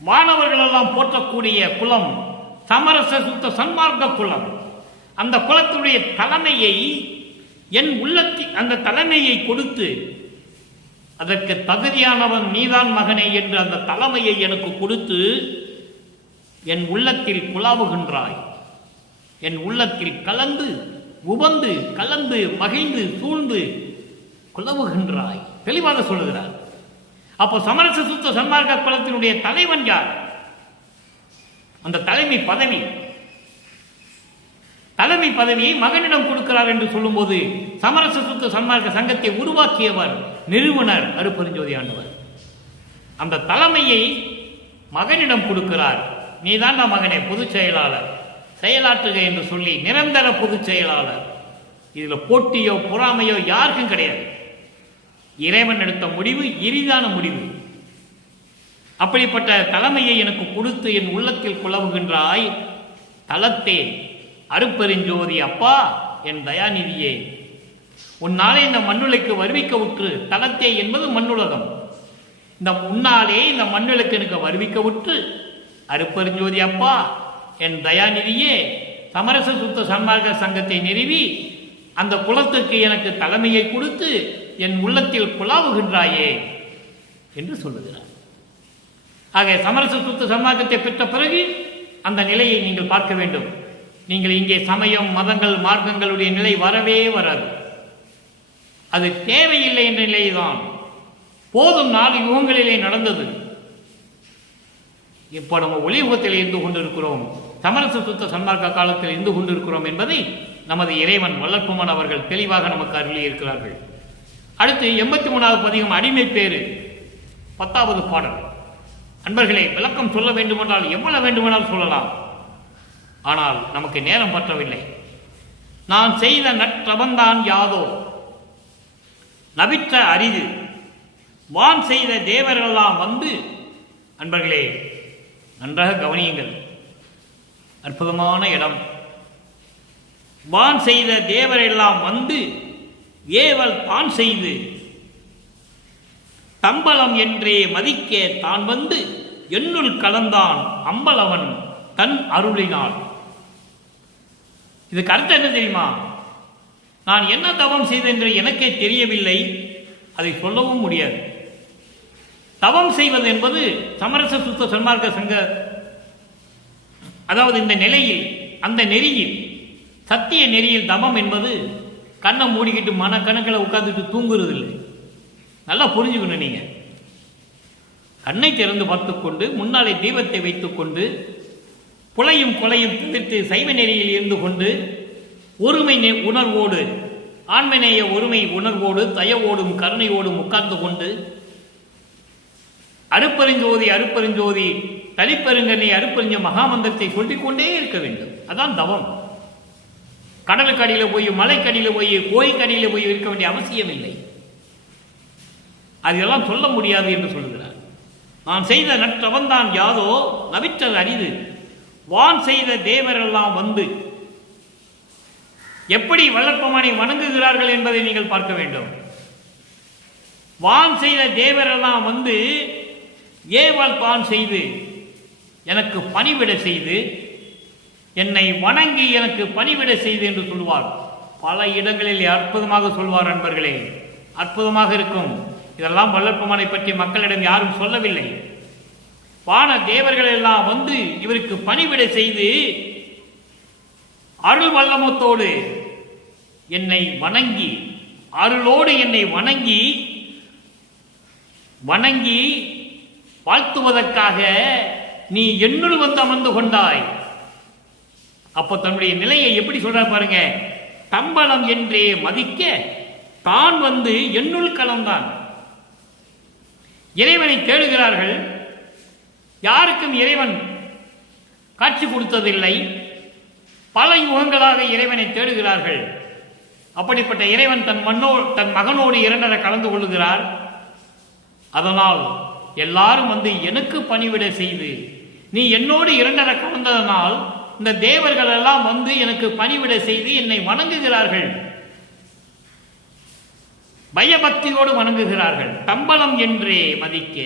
மாணவர்கள் எல்லாம் போற்றக்கூடிய குலம் சமரச சுத்த சன்மார்க்க குலம். அந்த குலத்துடைய தலைமையை என் உள்ளத்தில், அந்த தலைமையை கொடுத்து, அதற்கு தகுதியானவன் நீதான் மகனே என்று அந்த தலைமையை எனக்கு கொடுத்து என் உள்ளத்தில் குலாவுகின்றாய், என் உள்ளத்தில் கலந்து உவந்து கலந்து மகிழ்ந்து சூழ்ந்து குலவுகின்றாய். தெளிவாக சொல்லுகிறார். அப்போ சமரச சுத்த சன்மார்க்க குலத்தினுடைய தலைவன் யார்? அந்த தலைமை பதவி, தலைமை பதவியை மகனிடம் கொடுக்கிறார் என்று சொல்லும்போது, சமரச சுத்த சன்மார்க்க சங்கத்தை உருவாக்கியவர் நிறுவனர் அருப்பெருஞ்சோதி ஆண்டவர். அந்த தலைமையை மகனிடம் கொடுக்கிறார். நீதான் மகனே பொதுச் செயலாளர், செயலாற்றுக என்று சொல்லி நிரந்தர பொதுச் செயலாளர். இதுல போட்டியோ பொறாமையோ யாருக்கும் கிடையாது. இறைவன் எடுத்த முடிவு இனிதான முடிவு. அப்படிப்பட்ட தலைமையை எனக்கு கொடுத்து என் உள்ளத்தில் குலவுகின்றாய், தலத்தே அருப்பெருஞ்சோதி அப்பா என் தயாநிதியே. உன்னாலே இந்த மண்ணுலைக்கு வருவிக்க உற்று, தலத்தே என்பது மண்ணுலகம், இந்த முன்னாலே இந்த மண்ணுலைக்கு எனக்கு வருவிக்க உற்று அருப்பெருஞ்சோதி அப்பா என் தயாநிதியே, சமரச சுத்த சன்மார்க்க சங்கத்தை நிறுவி அந்த குலத்துக்கு எனக்கு தலைமையை கொடுத்து என் உள்ளத்தில் குலாவுகின்றாயே என்று சொல்லுகிறார். ஆக சமரச சுத்த சன்மார்க்கத்தை பெற்ற பிறகு அந்த நிலையை நீங்கள் பார்க்க வேண்டும். நீங்கள் இங்கே சமயம் மதங்கள் மார்க்கங்களுடைய நிலை வரவே வராது. அது தேவையில்லை என்ற நிலைதான். போதும் 4 யுகங்களிலே நடந்தது. இப்போ நம்ம ஒளியுகத்தில் இருந்து கொண்டிருக்கிறோம், சமரச சுத்த சன்மார்க்க காலத்தில் இருந்து கொண்டிருக்கிறோம் என்பதை நமது இறைவன் வல்லற்புமன் அவர்கள் தெளிவாக நமக்கு அருளி இருக்கிறார்கள். அடுத்து 83வது பதிகம் அடிமை பேரு 10வது பாடல். அன்பர்களே, விளக்கம் சொல்ல வேண்டுமென்றால் எவ்வளவு வேண்டுமென்றால் சொல்லலாம். ஆனால் நமக்கு நேரம் பற்றவில்லை. நான் செய்த நற்றவந்தான் யாதோ நபிற்ற அரிது, வான் செய்த தேவரெல்லாம் வந்து. அன்பர்களே, நன்றாக கவனியுங்கள், அற்புதமான இடம். வான் செய்த தேவரெல்லாம் வந்து ஏவல் தான் செய்து தம்பலம் என்றே மதிக்க தான் வந்து என்னுள் கலந்தான் அம்பலவன் தன் அருளினாள். இதுக்கு அர்த்தம் என்ன தெரியுமா? நான் என்ன தவம் செய்தேன் என்று எனக்கே தெரியவில்லை, அதை சொல்லவும் முடியாது. தவம் செய்வது என்பது சமரச சுத்த சன்மார்க்க சங்க, அதாவது இந்த நிலையில், அந்த நெறியில், சத்திய நெறியில் தவம் என்பது கண்ணை மூடிக்கிட்டு மனக்கணக்கில் உட்கார்ந்துட்டு தூங்குறது இல்லை. நல்லா புரிஞ்சுக்கணும். நீங்க கண்ணை திறந்து பார்த்துக்கொண்டு முன்னாலே தீபத்தை வைத்துக்கொண்டு புலையும் கொலையும் தவிர்த்து சைவ நெறியில் இருந்து கொண்டு ஒருமை உணர்வோடு, ஆண்மநேய ஒருமை உணர்வோடு, தயவோடும் கருணையோடும் உட்கார்ந்து கொண்டு அருப்பெருஞ்சோதி அருப்பெருஞ்சோதி தனிப்பெருங்கனை அருப்பெருஞ்ச மகாமந்திரத்தை சொல்லிக்கொண்டே இருக்க வேண்டும். அதான் தவம். கடலுக்கடியில் போய், மலைக்கடியில் போய், கோயிற்கடியில் போய் இருக்க வேண்டிய அவசியம் இல்லை. அதெல்லாம் சொல்ல முடியாது என்று சொல்கிறார். நான் செய்த நற்றவன்தான் யாதோ நவிற்றது அரிது, வான் செய்த தேவரெல்லாம் வந்து எப்படி வல்லற்பமானை வணங்குகிறார்கள் என்பதை நீங்கள் பார்க்க வேண்டும். வான் செய்த தேவரெல்லாம் வந்து ஏவால் பான் செய்து எனக்கு பணிவிட செய்து, என்னை வணங்கி எனக்கு பணிவிட செய்து என்று சொல்வார். பல இடங்களில் அற்புதமாக சொல்வார். நண்பர்களே, அற்புதமாக இருக்கும். இதெல்லாம் வல்லற்பமானை பற்றி மக்களிடம் யாரும் சொல்லவில்லை. வான தேவர்கள் எல்லாம் வந்து இவருக்கு பணிவிட செய்து அருள் வல்லமத்தோடு என்னை வணங்கி, அருளோடு என்னை வணங்கி வணங்கி வாழ்த்துவதற்காக நீ என்னுள் வந்து அமர்ந்து கொண்டாய். அப்போ தன்னுடைய நிலையை எப்படி சொல்றார் பாருங்க. தம்பலம் என்றே மதிக்க தான் வந்து என்னுள் கலந்தான். இறைவனை தேடுகிறார்கள். யாருக்கும் இறைவன் காட்சி கொடுத்ததில்லை. பல யுகங்களாக இறைவனை தேடுகிறார்கள். அப்படிப்பட்ட இறைவன் தன் மகனோடு இரண்டரை கலந்து கொள்ளுகிறார். அதனால் எல்லாரும் வந்து எனக்கு பணிவிட செய்து, நீ என்னோடு இரண்டரை கலந்ததனால் இந்த தேவர்கள் எல்லாம் வந்து எனக்கு பணிவிட செய்து என்னை வணங்குகிறார்கள், பயபக்தியோடு வணங்குகிறார்கள். தம்பலம் என்றே மதிக்க,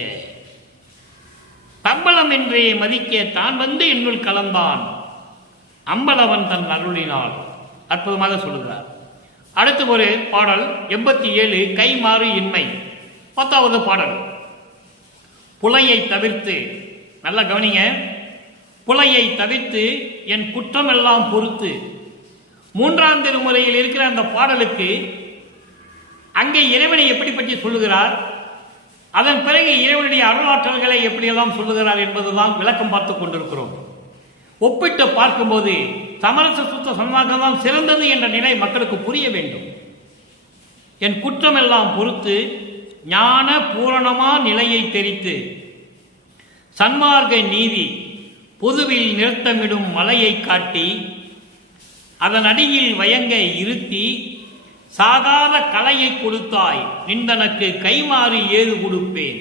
தம்பலம் என்றே மதிக்க தான் வந்து என்னுள் கலந்தான், அம்பலவன் தன் அருளினால். அற்புதமாக சொல்லுகிறார். அடுத்து ஒரு பாடல் 87, கைமாறு இன்மை. 10வது பாடல். புலையை தவிர்த்து, நல்லா கவனிங்க, புலையை தவிர்த்து என் குற்றம் எல்லாம் பொறுத்து. 3ஆம் திருமுறையில் இருக்கிற அந்த பாடலுக்கு அங்கே இறைவனை எப்படி பற்றி சொல்லுகிறார், அதன் பிறகு இறைவனுடைய அருளாற்றல்களை எப்படியெல்லாம் சொல்லுகிறார் என்பதுதான் விளக்கம் பார்த்துக் கொண்டிருக்கிறோம். ஒப்பிட்டு பார்க்கும்போது சமரச சுத்த சன்மார்க்கம் தான் சிறந்தது என்ற நிலை மக்களுக்கு புரிய வேண்டும். என் குற்றம் எல்லாம் பொறுத்து ஞான பூரணமா நிலையை தெரித்து சன்மார்க்க நீதி பொதுவில் நிறுத்தமிடும் மலையை காட்டி அதன் அடியில் வயங்க இருத்தி சாகாத கலையை கொடுத்தாய், நின்றனக்கு கைமாறு ஏது கொடுப்பேன்.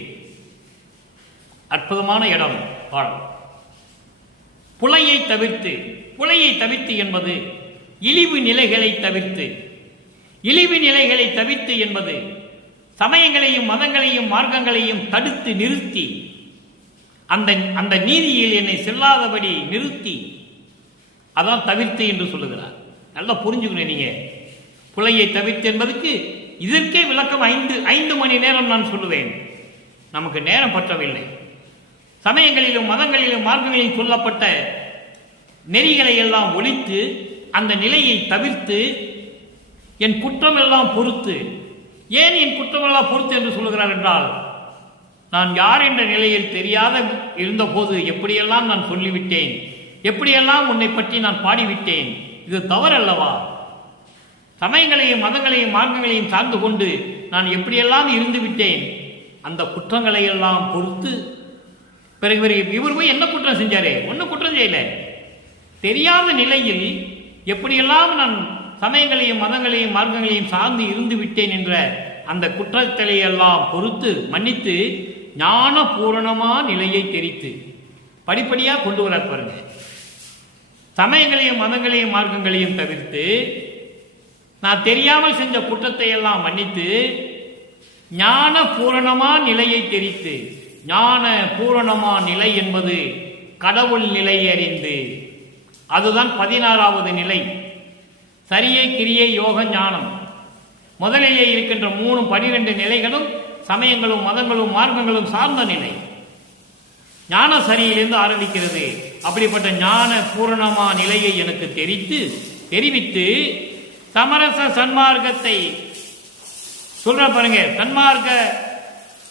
அற்புதமான இடம் பாடம். புலையை தவிர்த்து, புலையை தவிர்த்து என்பது இழிவு நிலைகளை தவிர்த்து, இழிவு நிலைகளை தவிர்த்து என்பது சமயங்களையும் மதங்களையும் மார்க்கங்களையும் தடுத்து நிறுத்தி அந்த நீதியில் என்னை செல்லாதபடி நிறுத்தி, அதான் தவிர்த்து என்று சொல்லுகிறார். நல்லா புரிஞ்சுக்கணும். நீங்க புலையை தவிர்த்து என்பதற்கு இதற்கே விளக்கம் 5 மணி நேரம் நான் சொல்லுவேன். நமக்கு நேரம் பற்றவில்லை. சமயங்களிலும் மதங்களிலும் மார்க்கங்களிலும் சொல்லப்பட்ட நெறிகளை எல்லாம் ஒழித்து அந்த நிலையை தவிர்த்து என் குற்றம் எல்லாம் பொறுத்து. ஏன் என் குற்றமெல்லாம் பொறுத்து என்று சொல்லுகிறார் என்றால், நான் யார் என்ற நிலையில் தெரியாத இருந்தபோது எப்படியெல்லாம் நான் சொல்லிவிட்டேன், எப்படியெல்லாம் உன்னை பற்றி நான் பாடிவிட்டேன். இது தவறல்லவா? சமயங்களையும் மதங்களையும் மார்க்கங்களையும் சார்ந்து கொண்டு நான் எப்படியெல்லாம் இருந்து விட்டேன். அந்த குற்றங்களை எல்லாம் பொறுத்து பிறகு இவர் போய் என்ன குற்றம் செஞ்சாரு? ஒன்றும் குற்றம் செய்யல. தெரியாத நிலையில் எப்படியெல்லாம் நான் சமயங்களையும் மதங்களையும் மார்க்கங்களையும் சார்ந்து இருந்து விட்டேன் என்ற அந்த குற்றத்தை எல்லாம் பொறுத்து மன்னித்து ஞான பூரணமா நிலையை தெரித்து படிப்படியாக கொண்டு வர பாருங்க. சமயங்களையும் மதங்களையும் மார்க்கங்களையும் தவிர்த்து நான் தெரியாமல் செஞ்ச குற்றத்தை எல்லாம் மன்னித்து ஞான பூரணமா நிலையை தெரித்து. ஞான பூரணமா நிலை என்பது கடவுள் நிலை அறிந்து, அதுதான் 16வது நிலை. சரியை கிரியை யோக ஞானம் முதலிலே இருக்கின்ற 12 நிலைகளும் சமயங்களும் மதங்களும் மார்க்கங்களும் சார்ந்த நிலை. ஞான சரியிலிருந்து ஆரம்பிக்கிறது. அப்படிப்பட்ட ஞான பூரணமா நிலையை எனக்கு தெரிவித்து சமரச சன்மார்க்கத்தை சொல்ற பாருங்க.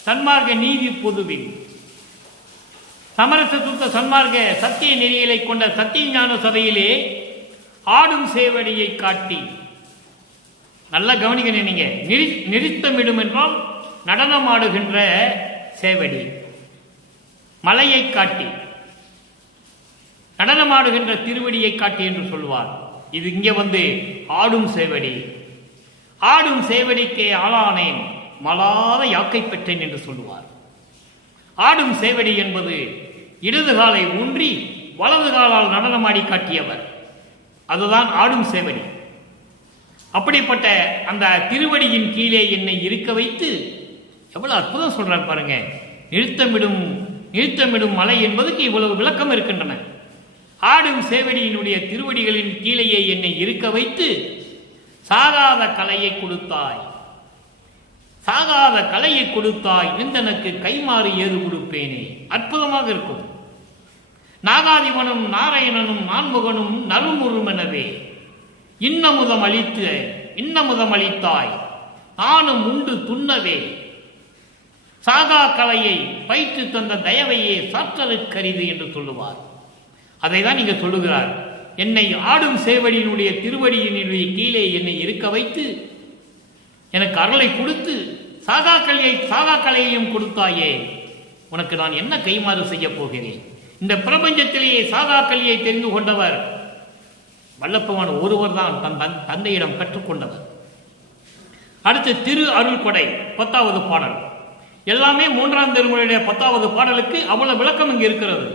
சன்மார்க்க நீதி பொதுவில் சமரச சுத்த சன்மார்க்க சத்திய நெறிகளை கொண்ட சத்திய ஞான சபையிலே ஆடும் சேவடியை காட்டி, நல்லா கவனிக்கணும் நீங்க, நிறுத்தமிடும் என்றால் நடனம் ஆடுகின்ற சேவடி, மலையை காட்டி நடனமாடுகின்ற திருவடியை காட்டி என்று சொல்வார். இது இங்கே ஆடும் சேவடி. ஆடும் சேவடிக்கே ஆளானேன் மலாத யாக்கை பெற்றேன் என்று சொல்லுவார். ஆடும் சேவடி என்பது இடது காலை ஊன்றி வலது காலால் நடனமாடி காட்டியவர். அதுதான் ஆடும் சேவடி. அப்படிப்பட்ட அந்த திருவடியின் கீழே என்னை இருக்க வைத்து எவ்வளவு அற்புதம் சொல்றார் பாருங்க. நிறுத்தமிடும் மலை என்பதுக்கு இவ்வளவு விளக்கம் இருக்கின்றன. ஆடும் சேவடியினுடைய திருவடிகளின் கீழேயே என்னை இருக்க வைத்து சாகாத கலையை கொடுத்தாய், சாகாத கலையை கொடுத்தாய், நிந்தனுக்கு கைமாறு ஏது கொடுப்பேனே. அற்புதமாக இருக்கும். நாகாதிபனும் நாராயணனும் நான்முகனும் நறுமுறும் எனவே இன்னமுதம் அளித்தாய், நானும் உண்டு துண்ணவே சாகா கலையை பயிற்று தந்த தயவையே சாற்றலுக்கரிது என்று சொல்லுவார். அதை தான் இங்க சொல்லுகிறார். என்னை ஆடும் சேவடியினுடைய திருவடியினுடைய கீழே என்னை இருக்க வைத்து எனக்கு அருளை கொடுத்து சாகா கலையையும் கொடுத்தாயே, உனக்கு நான் என்ன கைமாறு செய்ய போகிறேன்? இந்த பிரபஞ்சத்திலேயே சாகா கலையை தெரிந்து கொண்டவர் வல்லப்பவான் ஒருவர் தான், தன் தந்தையிடம் கற்றுக்கொண்டவர். அடுத்து திரு அருள் கொடை 10வது பாடல். எல்லாமே 3ஆம் திருமுறையுடைய 10வது பாடலுக்கு அவ்வளவு விளக்கம் இங்கு இருக்கிறது.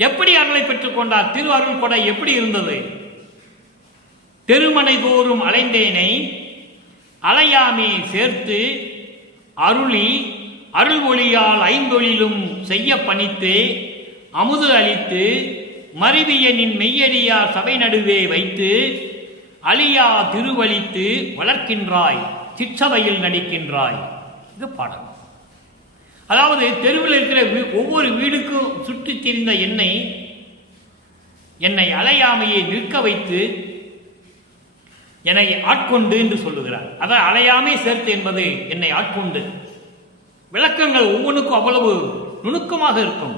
எப்படி அருளை பெற்றுக் கொண்டார்? திரு அருள் கொடை எப்படி இருந்தது? தெருமனை தோறும் அலைந்தேனை அலையாமே சேர்த்து அருளி அருள் ஒளியால் 5 செய்ய பணித்து அமுது அளித்து மருவியனின் மெய்யடியார் சபை நடுவே வைத்து அழியா திருவழித்து வளர்க்கின்றாய், சிற்றவையில் நடிக்கின்றாய். இது பாடம். அதாவது தெருவில் இருக்கிற ஒவ்வொரு வீடுக்கும் சுற்றி திரிந்த என்னை அலையாமையை நிற்க வைத்து என்னை ஆட்கொண்டு என்று சொல்லுகிறார். அதான் அலையாமை சேர்த்து என்பது என்னை ஆட்கொண்டு. விளக்கங்கள் ஒவ்வொன்றுக்கும் அவ்வளவு நுணுக்கமாக இருக்கும்.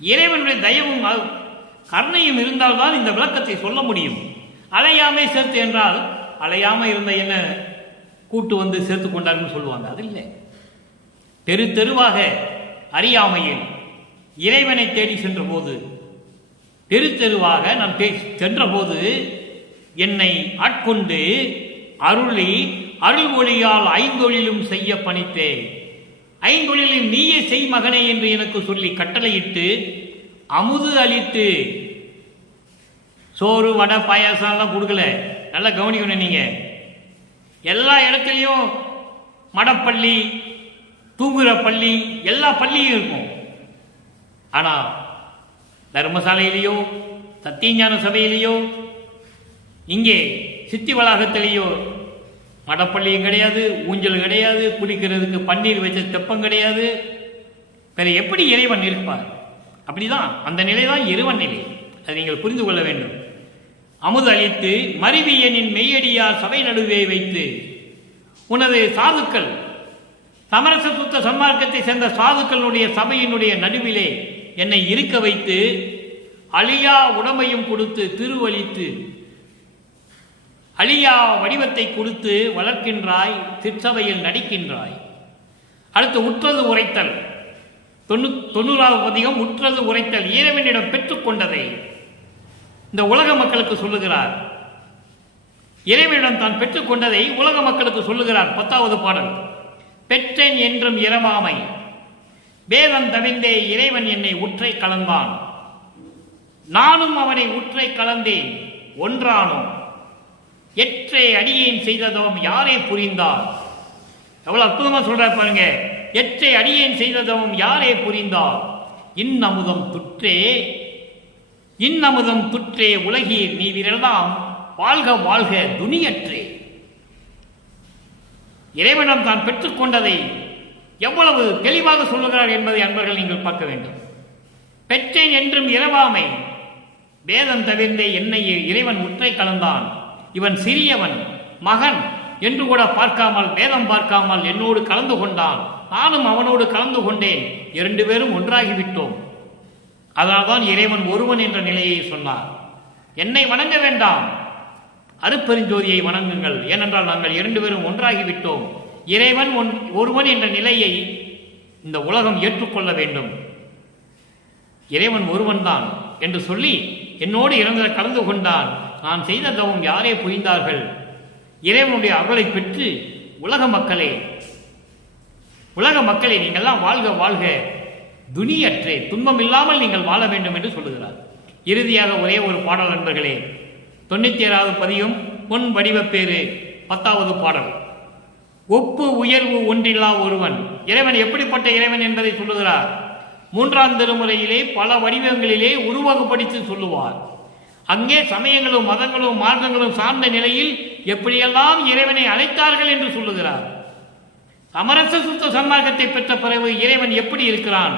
இறைவனுடைய தயவும் கருணையும் இருந்தால்தான் இந்த விளக்கத்தை சொல்ல முடியும். அலையாமை சேர்த்து என்றால் அலையாமை இருந்த என்ன கூட்டு சேர்த்து கொண்டார்னு சொல்லுவாங்க. அது இல்லை. தெருவாக அறியாமையில் இறைவனை தேடி சென்ற போது, தெருவாக நான் சென்ற போது என்னை ஆட்கொண்டு அருளி அருள் ஒளியால் 5 செய்ய பணித்தே. 5 நீயே செய் மகனே என்று எனக்கு சொல்லி கட்டளையிட்டு அமுது அளித்து, சோறு வடை பாயாசம் எல்லாம் கொடுக்கல. நல்லா கவனிக்கணும் நீங்க. எல்லா இடத்துலையும் மடப்பள்ளி, தூங்குற பள்ளி, எல்லா பள்ளியும் இருக்கும். ஆனா தர்மசாலையிலேயோ சத்தியஞான சபையிலேயோ இங்கே சித்தி வளாகத்திலேயோ மடப்பள்ளியும் கிடையாது, ஊஞ்சல் கிடையாது, குடிக்கிறதுக்கு பன்னீர் வச்ச தெப்பம் கிடையாது. வேற எப்படி இறைவன் இருப்பார்? அப்படிதான் அந்த நிலைதான் இறைவன் நிலை. அதை நீங்கள் புரிந்து கொள்ள வேண்டும். அமுது அளித்து மருவியனின் மெய்யடியார் சபை நடுவே வைத்து உனது சாதுக்கள், சமரச சுத்த சன்மார்க்கத்தை சேர்ந்த சாதுக்களுடைய சபையினுடைய நடுவிலே என்னை இருக்க வைத்து அழியா உடமையும் கொடுத்து திருவழித்து அழியா வடிவத்தை கொடுத்து வளர்க்கின்றாய், சிற்சபையில் நடிக்கின்றாய். அடுத்து உற்றது உரைத்தல் 90வது பதிகம். உற்றது உரைத்தல் இறைவனிடம் பெற்றுக்கொண்டதை இந்த உலக மக்களுக்கு சொல்லுகிறார். இறைவனிடம் தான் பெற்றுக்கொண்டதை உலக மக்களுக்கு சொல்லுகிறார். 10வது பாடல். பெற்றேன் என்றும் இரவாமை வேதம் தவிர்ந்தே இறைவன் என்னை உற்றை கலந்தான், நானும் அவனை உற்றை கலந்தேன் ஒன்றானோம், எற்றை அடியேன் செய்ததும் யாரே புரிந்தார். எவ்வளவு அற்புதமா சொல்ற பாருங்க. எற்றை அடியேன் செய்ததும் யாரே புரிந்தார், இன்னமுதம் துற்றே உலகீர் நீ விரலாம் வாழ்க வாழ்க துணியற்றே. இறைவனம் தான் பெற்றுக்கொண்டதை எவ்வளவு தெளிவாக சொல்லுகிறார் என்பதை அன்பர்கள் நீங்கள் பார்க்க வேண்டும். பெற்றேன் என்றும் இரவாமை, வேதம் தவிர்ந்தே என்னை இறைவன் உற்றை கலந்தான். இவன் சிறியவன் மகன் என்று கூட பார்க்காமல், வேதம் பார்க்காமல் என்னோடு கலந்து கொண்டான். நானும் அவனோடு கலந்து கொண்டேன். 2 பேரும் ஒன்றாகிவிட்டோம். அதனால்தான் இறைவன் ஒருவன் என்ற நிலையை சொன்னார். என்னை வணங்க வேண்டாம், அருட்பெருஞ்சோதியை வணங்குங்கள். ஏனென்றால் நாங்கள் 2 பேரும் ஒன்றாகிவிட்டோம். இறைவன் ஒருவன் என்ற நிலையை இந்த உலகம் ஏற்றுக்கொள்ள வேண்டும். இறைவன் ஒருவன் தான் என்று சொல்லி என்னோடு இறந்த கலந்து கொண்டான். நான் செய்த தவம் யாரே புரிந்தார்கள். இறைவனுடைய அருளை பெற்று உலக மக்களே நீங்கள்லாம் வாழ்க வாழ்க துணியற்றே, துன்பம் இல்லாமல் நீங்கள் வாழ வேண்டும் என்று சொல்லுகிறார். இறுதியாக ஒரே ஒரு பாடல் நண்பர்களே, 97வது பதியும் பொன் வடிவப்பேறு 10வது பாடல். ஒப்பு உயர்வு ஒன்றில்லா ஒருவன். இறைவன் எப்படிப்பட்ட இறைவன் என்பதை சொல்லுகிறார். 3ஆம் திருமுறையிலே பல வடிவங்களிலே உருவகப்படுத்தி சொல்லுவார். அங்கே சமயங்களும் மதங்களும் மார்க்கங்களும் சார்ந்த நிலையில் எப்படியெல்லாம் இறைவனை அழைத்தார்கள் என்று சொல்லுகிறார். சமரச சுத்த சன்மார்க்கத்தை பெற்ற பிறகு இறைவன் எப்படி இருக்கிறான்?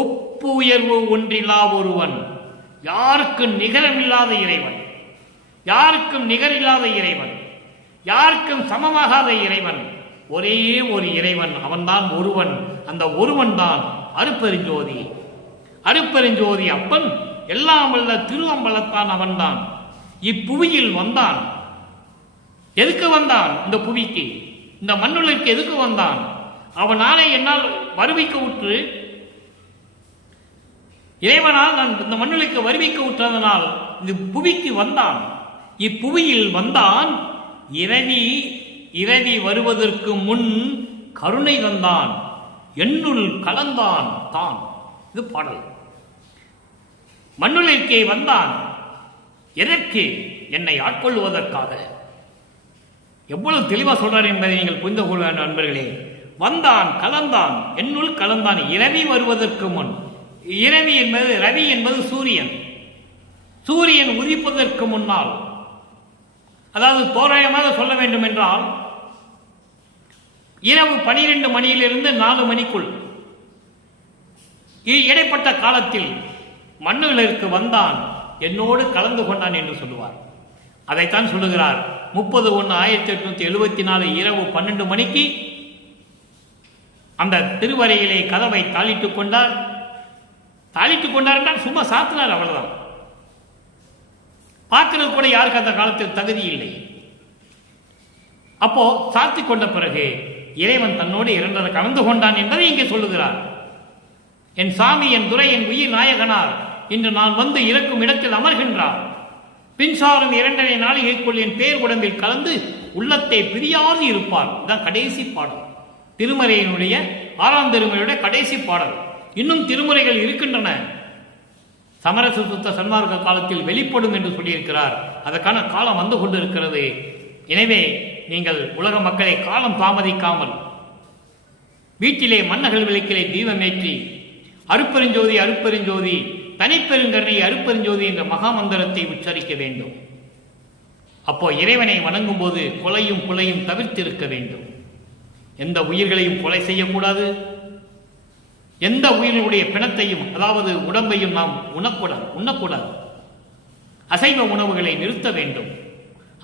ஒப்பு உயர்வு ஒன்றில்லா ஒருவன், யாருக்கும் நிகரமில்லாத இறைவன், யாருக்கும் நிகரில்லாத இறைவன், யாருக்கும் சமமாகாத இறைவன், ஒரே ஒரு இறைவன், அவன்தான் ஒருவன். அந்த ஒருவன் தான் அருட்பெருஞ்சோதி. அருட்பெருஞ்சோதி அப்பன் எல்லாம் வல்ல திருவம்பலத்தான் அவன்தான். இப்புவியில் வந்தான். எதுக்கு வந்தான்? இந்த புவிக்கு, இந்த மண்ணுலகிற்கு எதுக்கு வந்தான்? அவனாலே என்னால் வருவிக்க உற்று, இறைவனால் நான் இந்த மண்ணுலகிற்கு வருவிக்க உற்றதனால் இந்த புவிக்கு வந்தான். இப்புவியில் வந்தான். இரவி வருவதற்கு முன் கருணை தந்தான், என்னுள் கலந்தான் தான். இது பாடல். மண்ணுலகிற்கே வந்தான். எதற்கு? என்னை ஆட்கொள்வதற்காக. எவ்வளவு தெளிவா சொல்றார் என்பதை நீங்கள் புரிந்து கொள்ள வேண்டும் நண்பர்களே. வந்தான், கலந்தான், என்னுள் கலந்தான். இரவி வருவதற்கு முன், இரவி என்பது, ரவி என்பது சூரியன். சூரியன் உதிப்பதற்கு முன்னால், அதாவது தோராயமாக சொல்ல வேண்டும் என்றால் இரவு 12 மணியிலிருந்து 4 மணிக்குள் இடைப்பட்ட காலத்தில் மண்ணுலகிற்கு வந்தான், என்னோடு கலந்து கொண்டான் என்று சொல்லுவார். அதைத்தான் சொல்லுகிறார். 30/1/1874 இரவு 12 மணிக்கு அந்த திருவரையிலே கதவை தாளிட்டுக் கொண்டார். தாளிட்டுக் கொண்டார் என்றால் சும்மா சாத்தினார், அவ்வளவுதான். பார்க்கிறது கூட யாருக்கு அந்த காலத்தில் தகுதி இல்லை. அப்போ சாத்தி கொண்ட பிறகு இறைவன் தன்னோடு இரண்டரை கலந்து கொண்டான் என்பதை இங்கே சொல்லுகிறார். என் சாமி, என் துரை, என் உயிர் நாயகனார் இன்று நான் வந்து இறக்கும் இடத்தில் அமர்கின்றார். பின்சாரும் 2.5 நாளிகைக்குள் என் பேர் உடம்பில் கலந்து உள்ளத்தை பிரியாது இருப்பார். இதுதான் கடைசி பாடல், திருமறையினுடைய 6ஆம் திருமுறையுடைய கடைசி பாடல். இன்னும் திருமுறைகள் இருக்கின்றன. சமரச சுத்த சன்மார்க்க காலத்தில் வெளிப்படும் என்று சொல்லியிருக்கிறார். அதற்கான காலம் வந்து கொண்டிருக்கிறது. எனவே நீங்கள் உலக மக்களை காலம் தாமதிக்காமல் வீட்டிலே மன்னர்கள் விளக்கிலே தீபமேற்றி அருட்பெருஞ்சோதி அருட்பெருஞ்சோதி தனிப்பெருங்கருணை அருட்பெருஞ்சோதி என்ற மகாமந்திரத்தை உச்சரிக்க வேண்டும். அப்போ இறைவனை வணங்கும் போது கொலையும் புலையும் தவிர்த்திருக்க வேண்டும். எந்த உயிர்களையும் கொலை செய்யக்கூடாது. எந்த உயிரினுடைய பிணத்தையும், அதாவது உடம்பையும் நாம் உண்ணக்கூடாது. அசைவ உணவுகளை நிறுத்த வேண்டும்.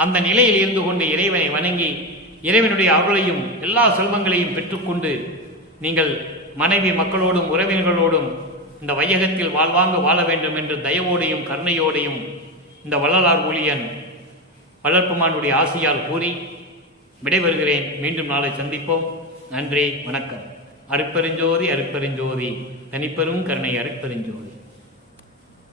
அந்த நிலையில் இருந்து கொண்டு இறைவனை வணங்கி இறைவனுடைய அருளையும் எல்லா செல்வங்களையும் பெற்றுக்கொண்டு நீங்கள் மனைவி மக்களோடும் உறவினர்களோடும் இந்த வையகத்தில் வாழ்வாங்க வாழ வேண்டும் என்று தயவோடையும் கருணையோடையும் இந்த வள்ளலார் ஊழியன் வளர்ப்புமானுடைய ஆசியால் கூறி விடைபெறுகிறேன். மீண்டும் நாளை சந்திப்போம். நன்றி, வணக்கம். அருட்பெருஞ்சோதி அருட்பெருஞ்சோதி தனிப்பெரும் கருணை அருட்பெருஞ்சோதி.